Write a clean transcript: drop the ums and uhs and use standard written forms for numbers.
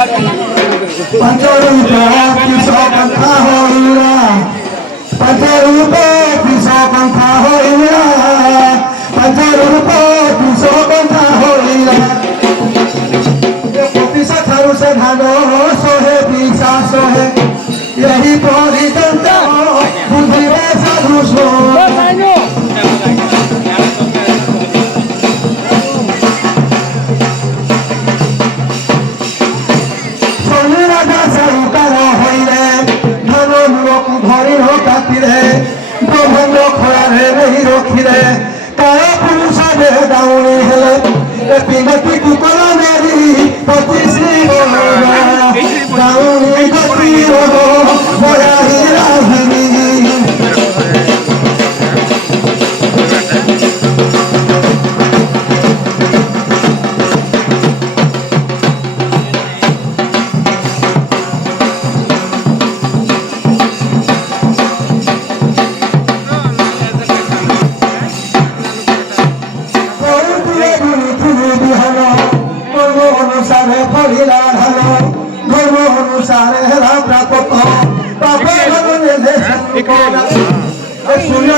पंचरूपे किसो पंथा होइला पंचरूपे किसो पंथा होइला पंचरूपे किसो पंथा होइला पतिसा थारु से धानो सोहे पीछा सोहे यही परितंत्र बुद्धि में साधु सो पिंगती कुकला मेरी पतिश्री गाउनी गति हो बड़ा ही राहिनी सुन